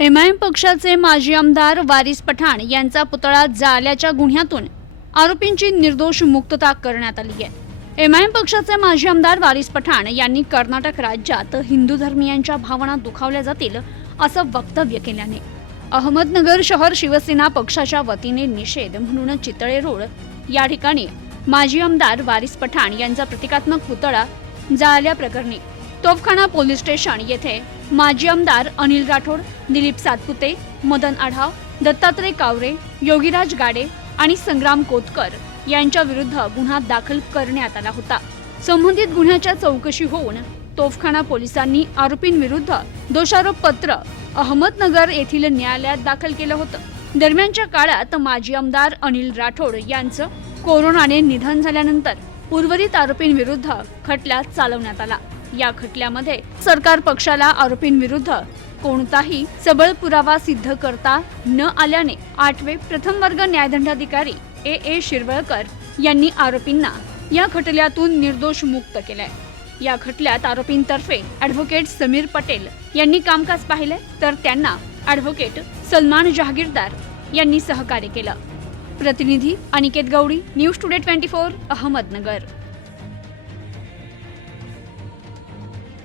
MIM पक्षाचे माजी आमदार वारिस पठाण यांचा पुतळा जाळल्याच्या गुन्ह्यातून आरोपींची निर्दोष मुक्तता करण्यात आली आहे. एमआयएम पक्षाचे माजी आमदार वारिस पठाण यांनी कर्नाटक राज्यात हिंदू धर्मियांच्या भावना दुखावल्या जातील असं वक्तव्य केल्याने. अहमदनगर शहर शिवसेना पक्षाच्या वतीने निषेध म्हणून चितळे रोड या ठिकाणी माजी आमदार वारिस पठाण यांचा प्रतिकात्मक पुतळा जाळल्याप्रकरणी तोफखाना पोलीस स्टेशन येथे माजी आमदार अनिल राठोड दिलीप सातपुते मदन आढाव दत्तात्रय कावरे योगीराज गाडे आणि संग्राम कोतकर यांच्या विरुद्ध गुन्हा दाखल करण्यात आला होता. संबंधित गुन्ह्याच्या चौकशी होऊन तोफखाना पोलिसांनी आरोपींविरुद्ध दोषारोप पत्र अहमदनगर येथील न्यायालयात दाखल केलं होतं. दरम्यानच्या काळात माजी आमदार अनिल राठोड यांचं कोरोनाने निधन झाल्यानंतर उर्वरित आरोपींविरुद्ध खटला चालवण्यात आला. या खटल्यामध्ये सरकार पक्षाला आरोपींविरुद्ध कोणताही सबळ पुरावा सिद्ध करता न आल्याने आठवे प्रथम वर्ग न्यायदंडाधिकारी ए ए शिरवळकर यांनी आरोपींना या खटल्यातून निर्दोष मुक्त केलंय. या खटल्यात आरोपींतर्फे ॲडव्होकेट समीर पटेल यांनी कामकाज पाहिले तर त्यांना ॲडव्होकेट सलमान जहागीरदार यांनी सहकार्य केलं. प्रतिनिधी Aniket Gaudi news today twenty four Ahmednagar.